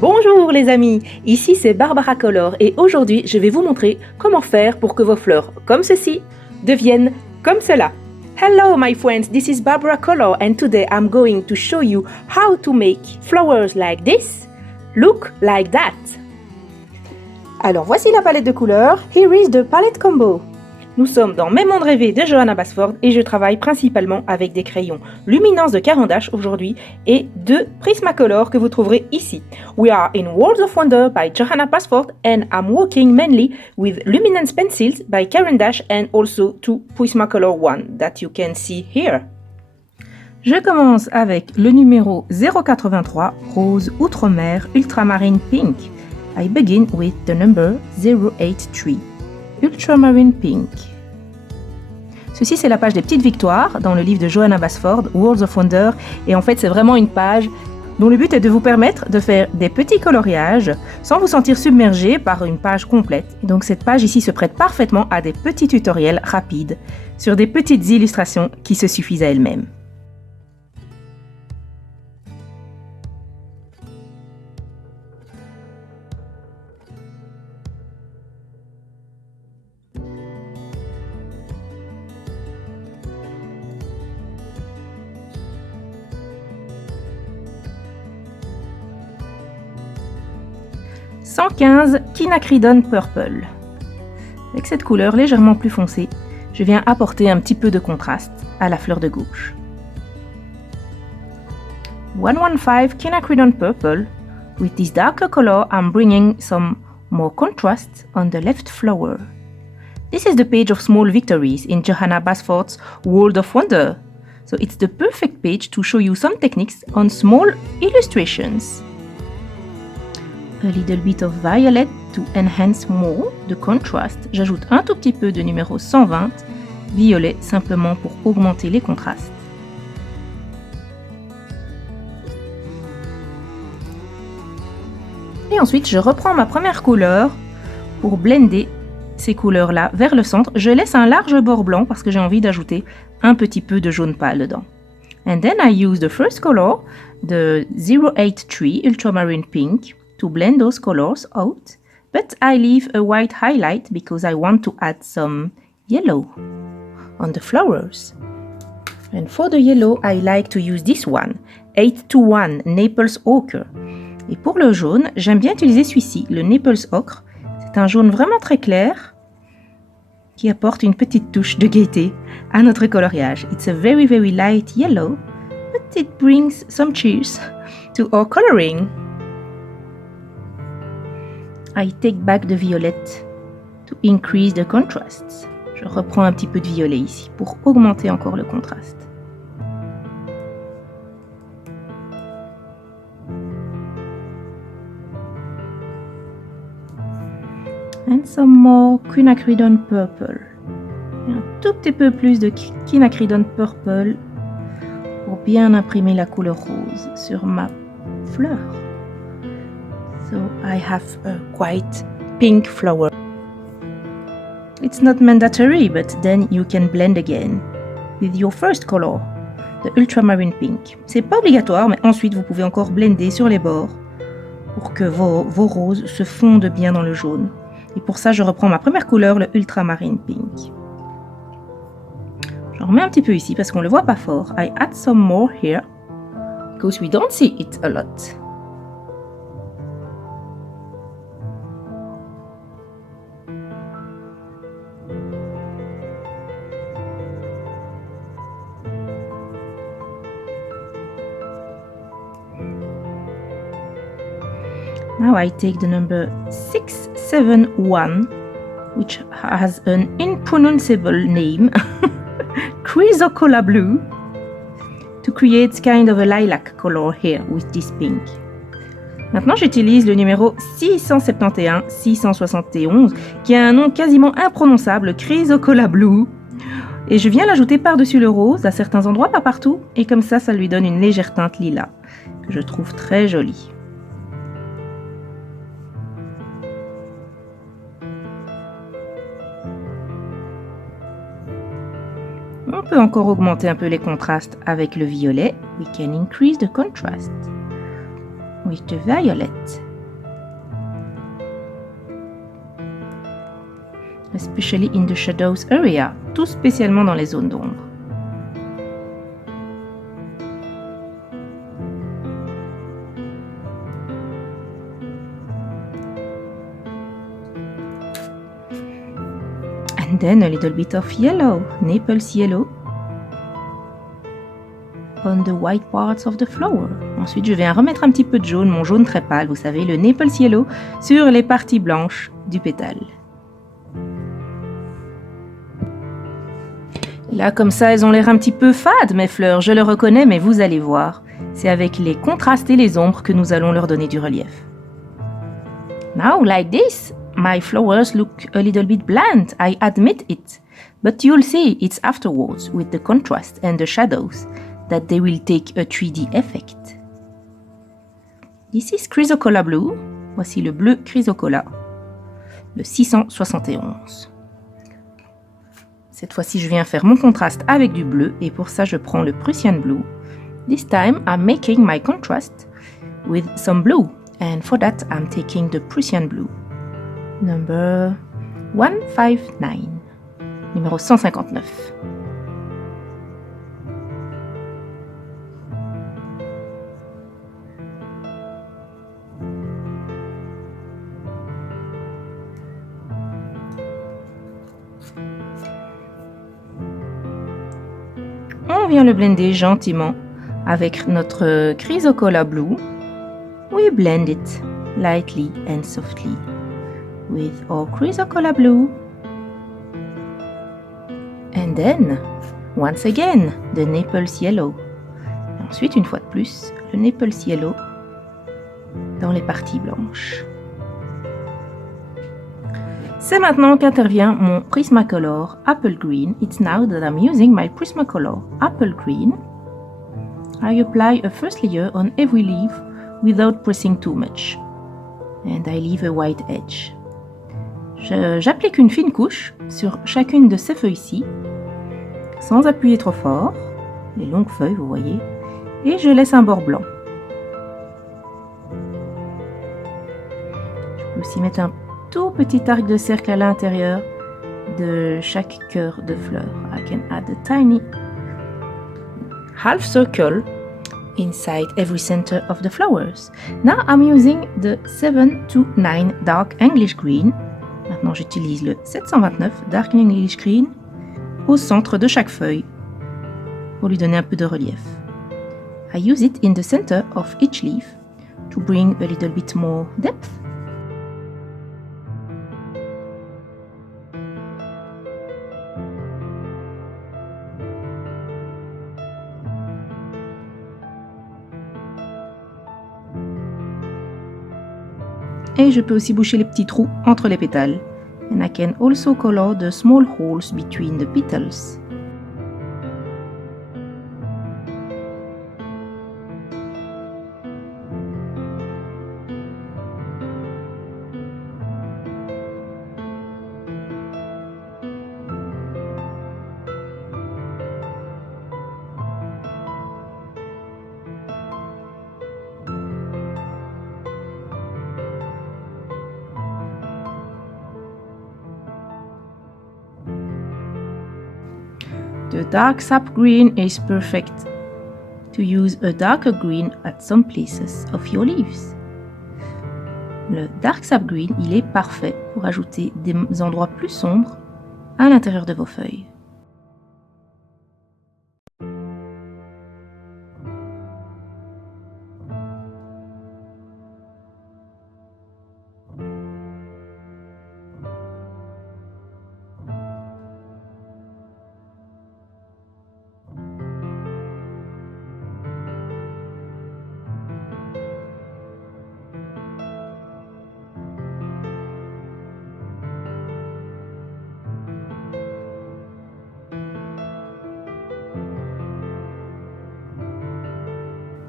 Bonjour les amis, ici c'est Barbara Color et aujourd'hui je vais vous montrer comment faire pour que vos fleurs comme ceci deviennent comme cela. Hello my friends, this is Barbara Color and today I'm going to show you how to make flowers like this, look like that. Alors voici la palette de couleurs, here is the palette combo. Nous sommes dans Mes mondes rêvés de Johanna Basford et je travaille principalement avec des crayons Luminance de Caran d'Ache aujourd'hui et de Prismacolor que vous trouverez ici. We are in Worlds of Wonder by Johanna Basford and I'm working mainly with Luminance pencils by Caran d'Ache and also two Prismacolor one that you can see here. Je commence avec le numéro 083 Rose Outre-mer Ultramarine Pink. I begin with the number 083. Ultramarine Pink. Ceci, c'est la page des petites victoires dans le livre de Johanna Basford, Worlds of Wonder. Et en fait, c'est vraiment une page dont le but est de vous permettre de faire des petits coloriages sans vous sentir submergé par une page complète. Donc cette page ici se prête parfaitement à des petits tutoriels rapides sur des petites illustrations qui se suffisent à elles-mêmes. « 115 Quinacridone Purple ». Avec cette couleur légèrement plus foncée, je viens apporter un petit peu de contraste à la fleur de gauche. 115 Quinacridone Purple. With this darker color, I'm bringing some more contrast on the left flower. This is the page of small victories in Johanna Basford's World of Wonder. So it's the perfect page to show you some techniques on small illustrations. A little bit of violet to enhance more the contrast. J'ajoute un tout petit peu de numéro 120, violet simplement pour augmenter les contrastes. Et ensuite, je reprends ma première couleur pour blender ces couleurs-là vers le centre. Je laisse un large bord blanc parce que j'ai envie d'ajouter un petit peu de jaune pâle dedans. And then I use the first color, the 083 Ultramarine Pink, to blend those colors out, but I leave a white highlight because I want to add some yellow on the flowers. And for the yellow, I like to use this one, 821 Naples Ochre. Et pour le jaune, j'aime bien utiliser celui-ci, le Naples Ochre. C'est un jaune vraiment très clair qui apporte une petite touche de gaieté à notre coloriage. It's a very, very light yellow, but it brings some cheers to our coloring. I take back the violet to increase the contrast. Je reprends un petit peu de violet ici pour augmenter encore le contraste. And some more Quinacridone Purple. Et un tout petit peu plus de Quinacridone Purple pour bien imprimer la couleur rose sur ma fleur. So I have a quite pink flower. It's not mandatory, but then you can blend again with your first color, the ultramarine pink. C'est pas obligatoire, mais ensuite vous pouvez encore blender sur les bords pour que vos roses se fondent bien dans le jaune. Et pour ça, je reprends ma première couleur, le ultramarine pink. J'en remets un petit peu ici parce qu'on le voit pas fort. I add some more here because we don't see it a lot. Now I take the number 671, which has an unpronounceable name, Chrysocolla Blue, to create kind of a lilac color here with this pink. Maintenant, j'utilise le numéro 671-671, qui a un nom quasiment imprononçable, Chrysocolla Blue, et je viens l'ajouter par-dessus le rose, à certains endroits, pas partout, et comme ça lui donne une légère teinte lilas, que je trouve très jolie. On peut encore augmenter un peu les contrastes avec le violet. We can increase the contrast with the violet. especially in the shadows area, tout spécialement dans les zones d'ombre. And then a little bit of yellow, Naples yellow, on the white parts of the flower. Ensuite, je viens remettre un petit peu de jaune, mon jaune très pâle, vous savez, le Naples yellow, sur les parties blanches du pétale. Là, comme ça, elles ont l'air un petit peu fades, mes fleurs, je le reconnais, mais vous allez voir. C'est avec les contrastes et les ombres que nous allons leur donner du relief. Now, like this, my flowers look a little bit bland, I admit it. But you'll see it's afterwards, with the contrast and the shadows, that they will take a 3D effect. This is Chrysocolla Blue. Voici le bleu Chrysocolla, le 671. Cette fois-ci, je viens faire mon contraste avec du bleu et pour ça, je prends le Prussian Blue. This time, I'm making my contrast with some blue and for that, I'm taking the Prussian Blue. Number 159. Numéro 159. On vient le blender gentiment avec notre Chrysocolla Blue. We blend it lightly and softly with our Chrysocolla Blue. And then, once again, the Naples Yellow. Et ensuite, une fois de plus, le Naples Yellow dans les parties blanches. C'est maintenant qu'intervient mon Prismacolor Apple Green. It's now that I'm using my Prismacolor Apple Green. I apply a first layer on every leaf without pressing too much. And I leave a white edge. J'applique une fine couche sur chacune de ces feuilles-ci, sans appuyer trop fort, les longues feuilles, vous voyez, et je laisse un bord blanc. Je peux aussi mettre un tout petit arc de cercle à l'intérieur de chaque cœur de fleur. I can add a tiny half circle inside every center of the flowers. Now I'm using the 729 Dark English Green. Maintenant j'utilise le 729 Dark English Green au centre de chaque feuille pour lui donner un peu de relief. I use it in the center of each leaf to bring a little bit more depth. Et je peux aussi boucher les petits trous entre les pétales. And I can also color the small holes between the petals. The dark sap green is perfect to use a darker green at some places of your leaves. Le dark sap green, il est parfait pour ajouter des endroits plus sombres à l'intérieur de vos feuilles.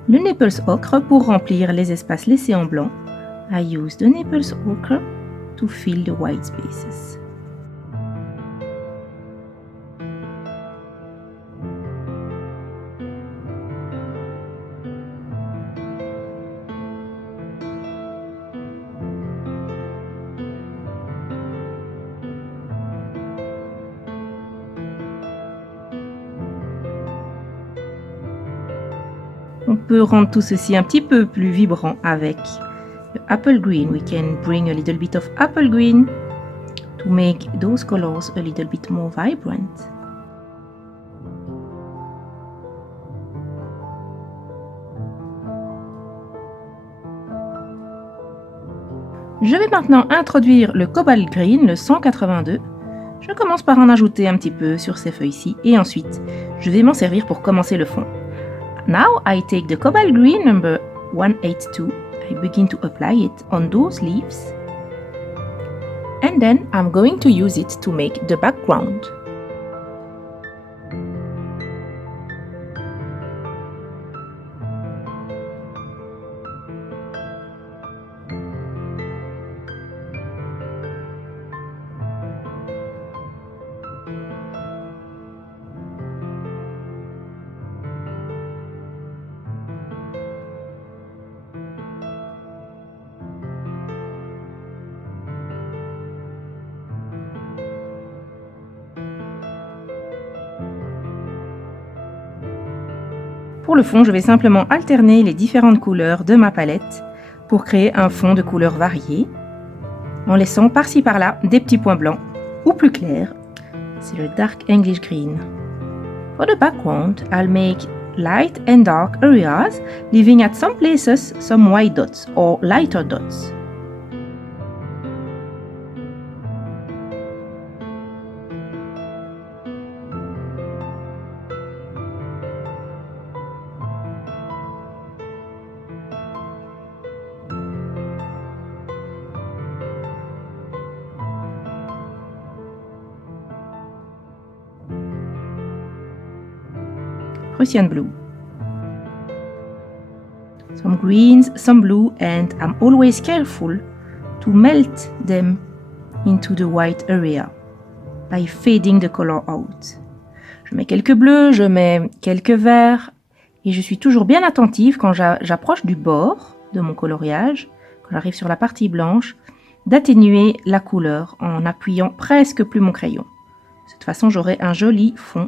Le Naples Ochre pour remplir les espaces laissés en blanc. I use the Naples Ochre to fill the white spaces. On peut rendre tout ceci un petit peu plus vibrant avec le apple green. We can bring a little bit of apple green to make those colors a little bit more vibrant. Je vais maintenant introduire le cobalt green, le 182. Je commence par en ajouter un petit peu sur ces feuilles-ci et ensuite je vais m'en servir pour commencer le fond. Now I take the cobalt green number 182. I begin to apply it on those leaves. And then I'm going to use it to make the background. Pour le fond, je vais simplement alterner les différentes couleurs de ma palette pour créer un fond de couleurs variées, en laissant par-ci par-là des petits points blancs ou plus clairs. C'est le Dark English Green. For the background, I'll make light and dark areas, leaving at some places some white dots or lighter dots. Prussian blue. Some greens, some blue, and I'm always careful to melt them into the white area by fading the color out. Je mets quelques bleus, je mets quelques verts, et je suis toujours bien attentive quand j'approche du bord de mon coloriage, quand j'arrive sur la partie blanche, d'atténuer la couleur en appuyant presque plus mon crayon. De cette façon, j'aurai un joli fond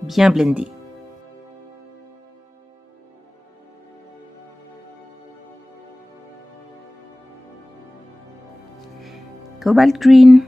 bien blendé. Cobalt green.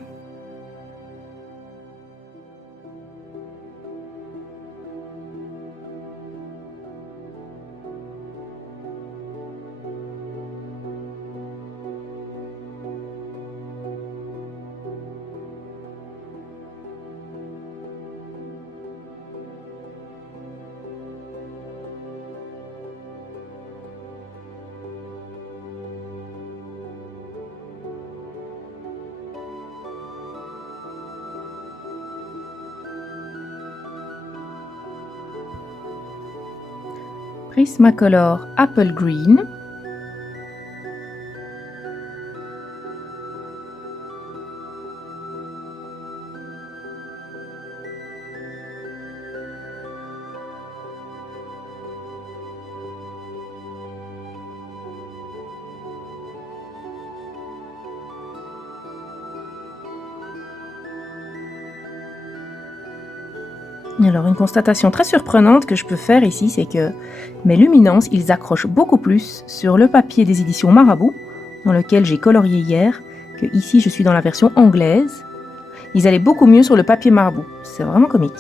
Prismacolor Apple Green. Alors, une constatation très surprenante que je peux faire ici, c'est que mes luminances, ils accrochent beaucoup plus sur le papier des éditions Marabout, dans lequel j'ai colorié hier, que ici je suis dans la version anglaise. Ils allaient beaucoup mieux sur le papier Marabout. C'est vraiment comique.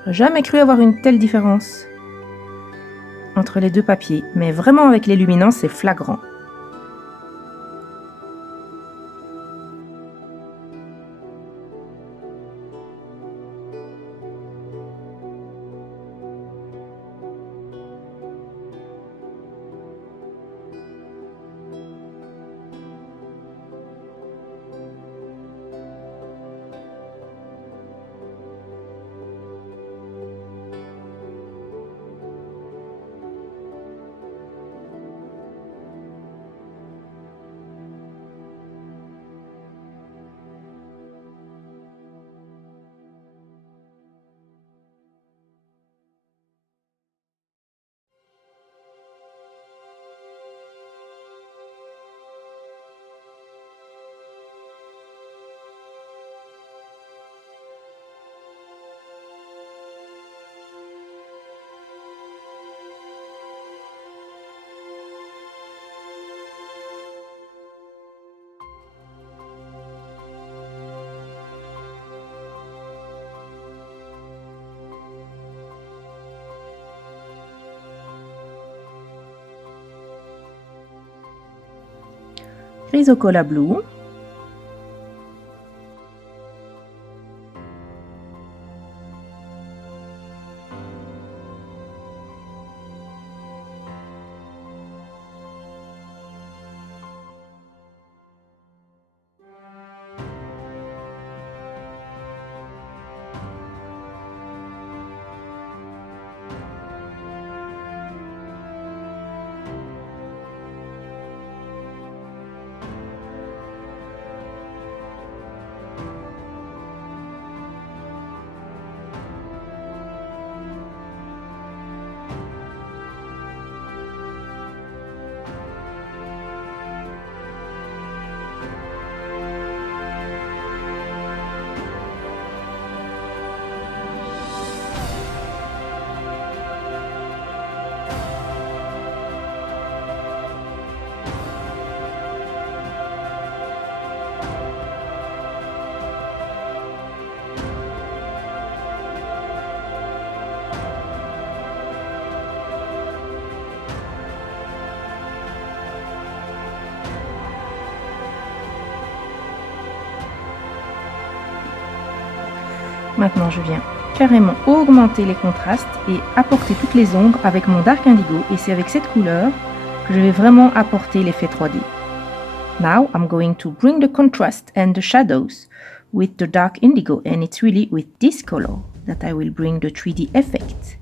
J'aurais jamais cru avoir une telle différence entre les deux papiers, mais vraiment avec les luminances, c'est flagrant. Chrysocolla blue. Maintenant, je viens carrément augmenter les contrastes et apporter toutes les ombres avec mon Dark Indigo. Et c'est avec cette couleur que je vais vraiment apporter l'effet 3D. Now, I'm going to bring the contrast and the shadows with the Dark Indigo. And it's really with this color that I will bring the 3D effect.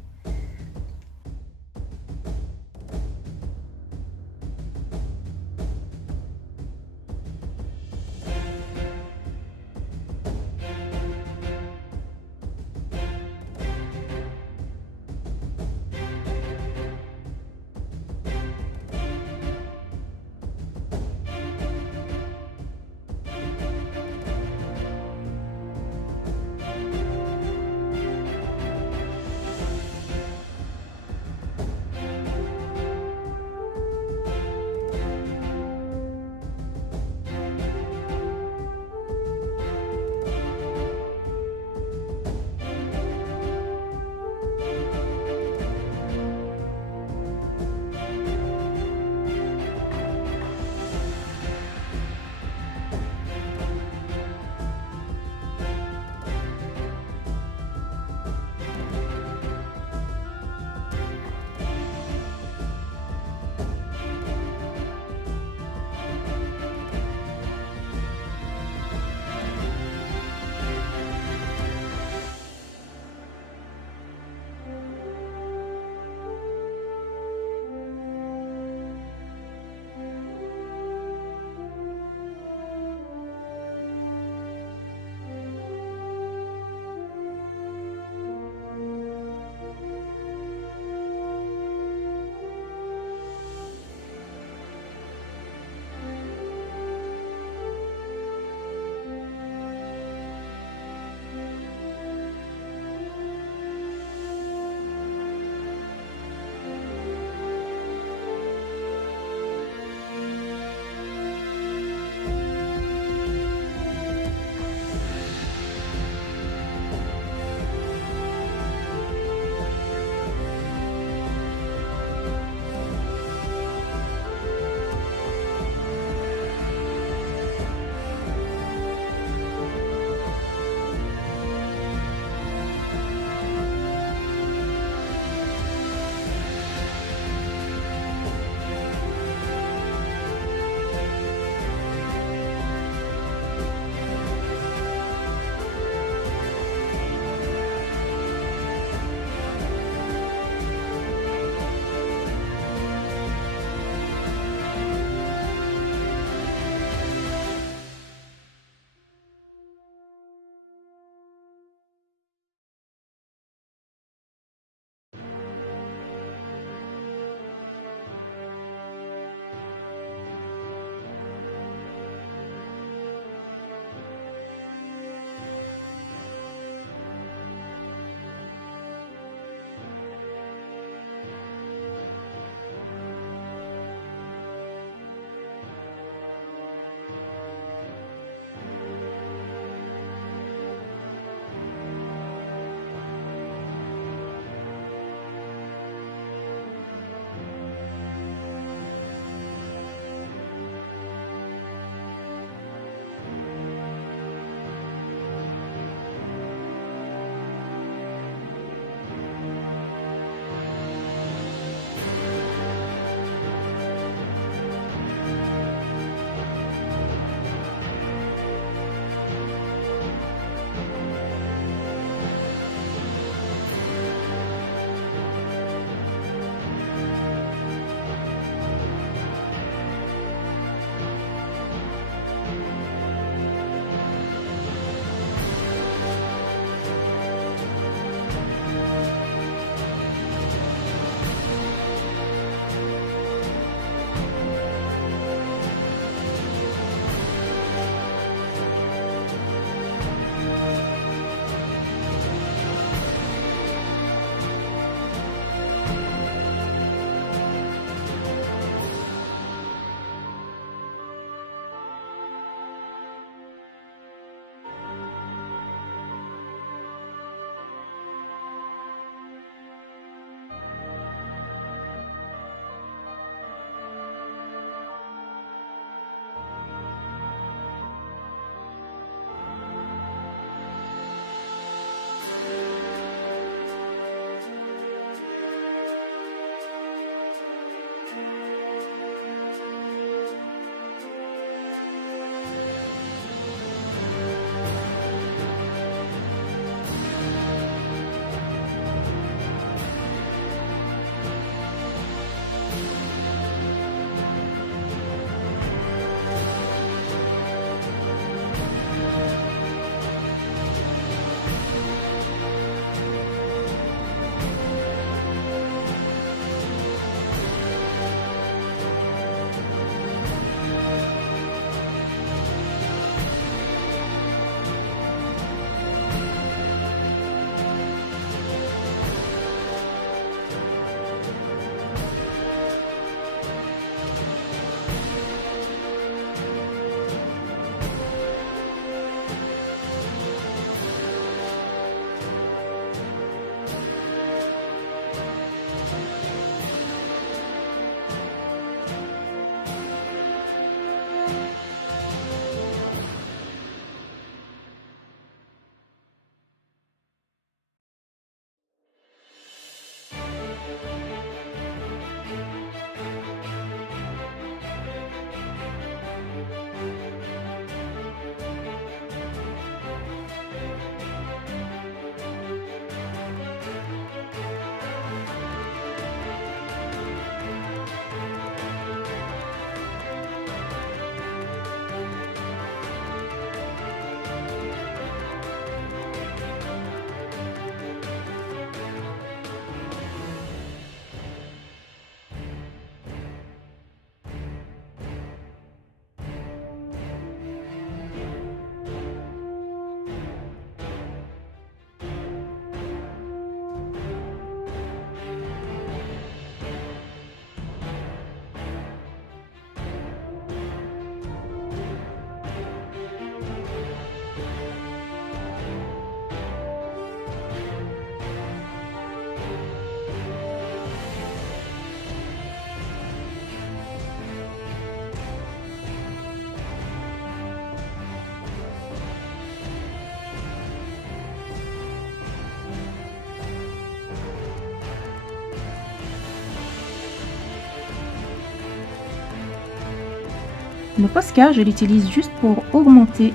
Le Posca, je l'utilise juste pour augmenter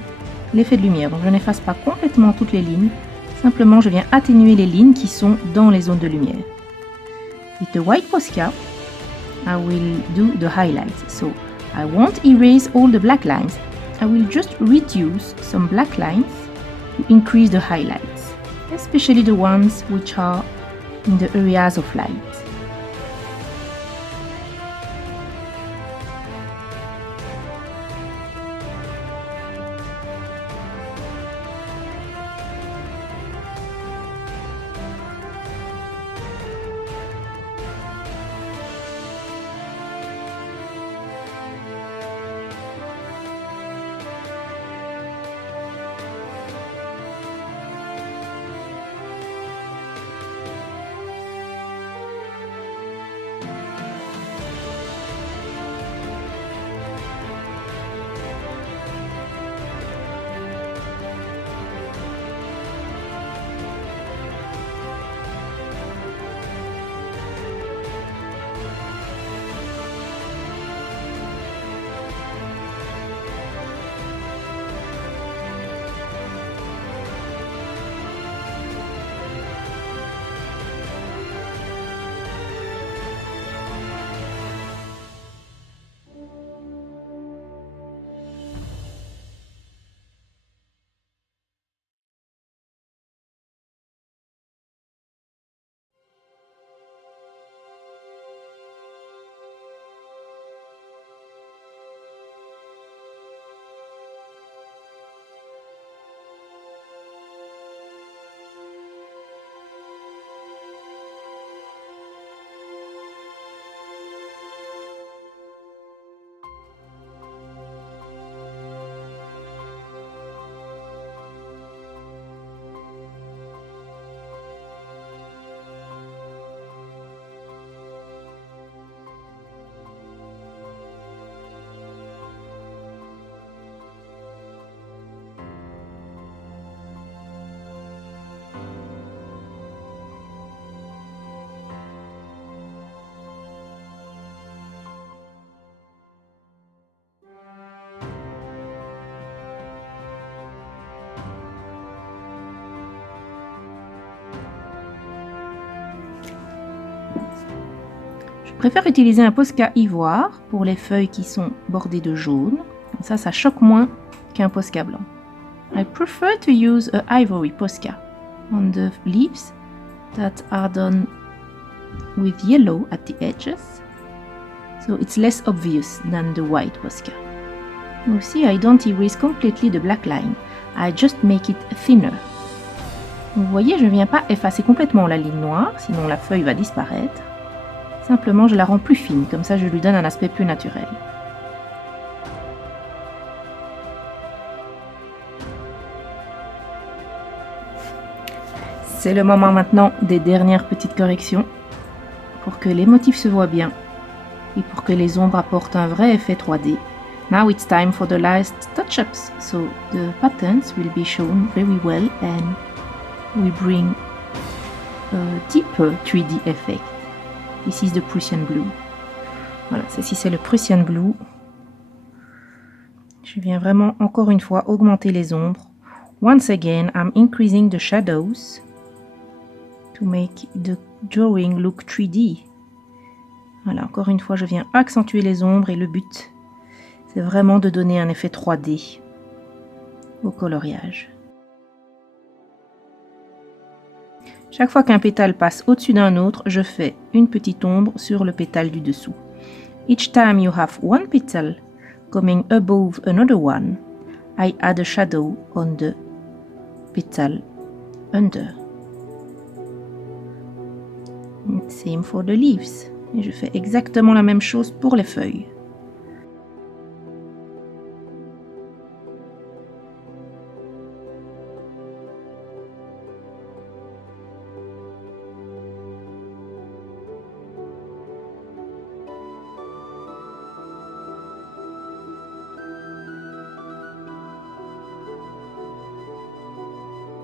l'effet de lumière. Donc je n'efface pas complètement toutes les lignes, simplement je viens atténuer les lignes qui sont dans les zones de lumière. With the white Posca, I will do the highlights. So I won't erase all the black lines. I will just reduce some black lines to increase the highlights, especially the ones which are in the areas of light. Je préfère utiliser un Posca ivoire pour les feuilles qui sont bordées de jaune. Comme ça choque moins qu'un Posca blanc. I prefer to use a ivory Posca on the leaves that are done with yellow at the edges, so it's less obvious than the white Posca. Also, I don't erase completely the black line, I just make it thinner. Vous voyez, je ne viens pas effacer complètement la ligne noire, sinon la feuille va disparaître. Simplement, je la rends plus fine, comme ça je lui donne un aspect plus naturel. C'est le moment maintenant des dernières petites corrections pour que les motifs se voient bien et pour que les ombres apportent un vrai effet 3D. Now it's time for the last touch-ups, so the patterns will be shown very well and we bring a deeper 3D effect. This is the Prussian blue. Voilà, ceci c'est le Prussian blue. Je viens vraiment encore une fois augmenter les ombres. Once again, I'm increasing the shadows to make the drawing look 3D. Voilà, encore une fois, je viens accentuer les ombres et le but, c'est vraiment de donner un effet 3D au coloriage. Chaque fois qu'un pétale passe au-dessus d'un autre, je fais une petite ombre sur le pétale du dessous. Each time you have one petal coming above another one, I add a shadow on the petal under. Same for the leaves. Et je fais exactement la même chose pour les feuilles.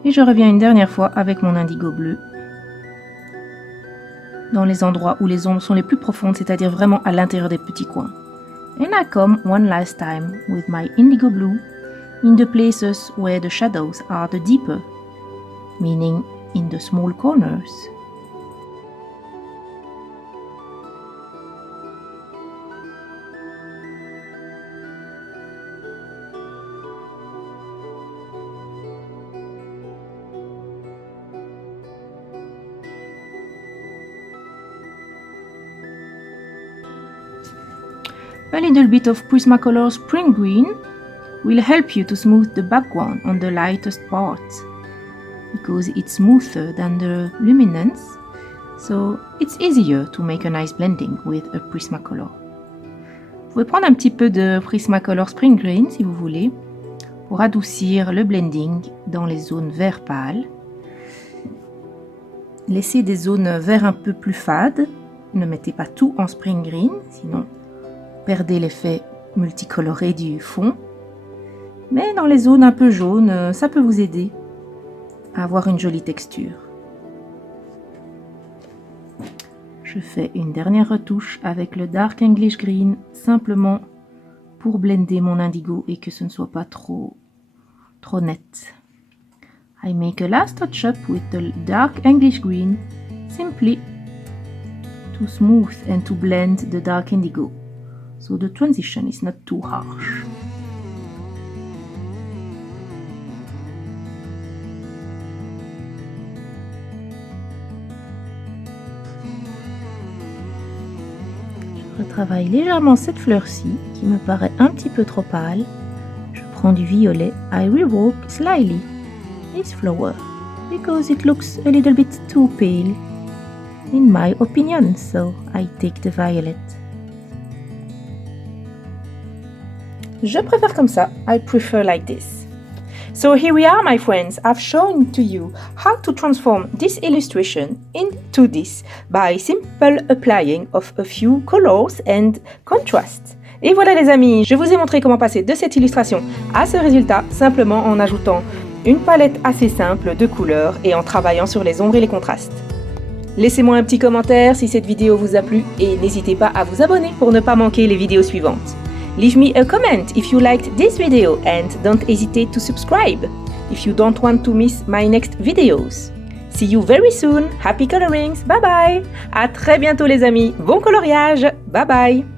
Et je reviens une dernière fois avec mon indigo bleu dans les endroits où les ombres sont les plus profondes, c'est-à-dire vraiment à l'intérieur des petits coins. And I come one last time with my indigo blue in the places where the shadows are the deeper, meaning in the small corners. A little bit of Prismacolor Spring Green will help you to smooth the background on the lightest parts because it's smoother than the luminance, so it's easier to make a nice blending with a Prismacolor. Vous pouvez prendre un petit peu de Prismacolor Spring Green si vous voulez pour adoucir le blending dans les zones vert pâle. Laissez des zones vert un peu plus fades, ne mettez pas tout en Spring Green, sinon perdez l'effet multicoloré du fond, mais dans les zones un peu jaunes, ça peut vous aider à avoir une jolie texture. Je fais une dernière retouche avec le Dark English Green, simplement pour blender mon indigo et que ce ne soit pas trop net. I make a last touch-up with the Dark English Green, simply to smooth and to blend the dark indigo. So the transition is not too harsh. Je retravaille légèrement cette fleur-ci qui me paraît un petit peu trop pâle. Je prends du violet. I rework slightly this flower because it looks a little bit too pale in my opinion, so I take the violet. Je préfère comme ça. I prefer like this. So here we are, my friends. I've shown to you how to transform this illustration into this by simple applying of a few colors and contrasts. Et voilà les amis, je vous ai montré comment passer de cette illustration à ce résultat simplement en ajoutant une palette assez simple de couleurs et en travaillant sur les ombres et les contrastes. Laissez-moi un petit commentaire si cette vidéo vous a plu et n'hésitez pas à vous abonner pour ne pas manquer les vidéos suivantes. Leave me a comment if you liked this video and don't hesitate to subscribe if you don't want to miss my next videos. See you very soon. Happy colorings. Bye bye. À très bientôt les amis. Bon coloriage. Bye bye.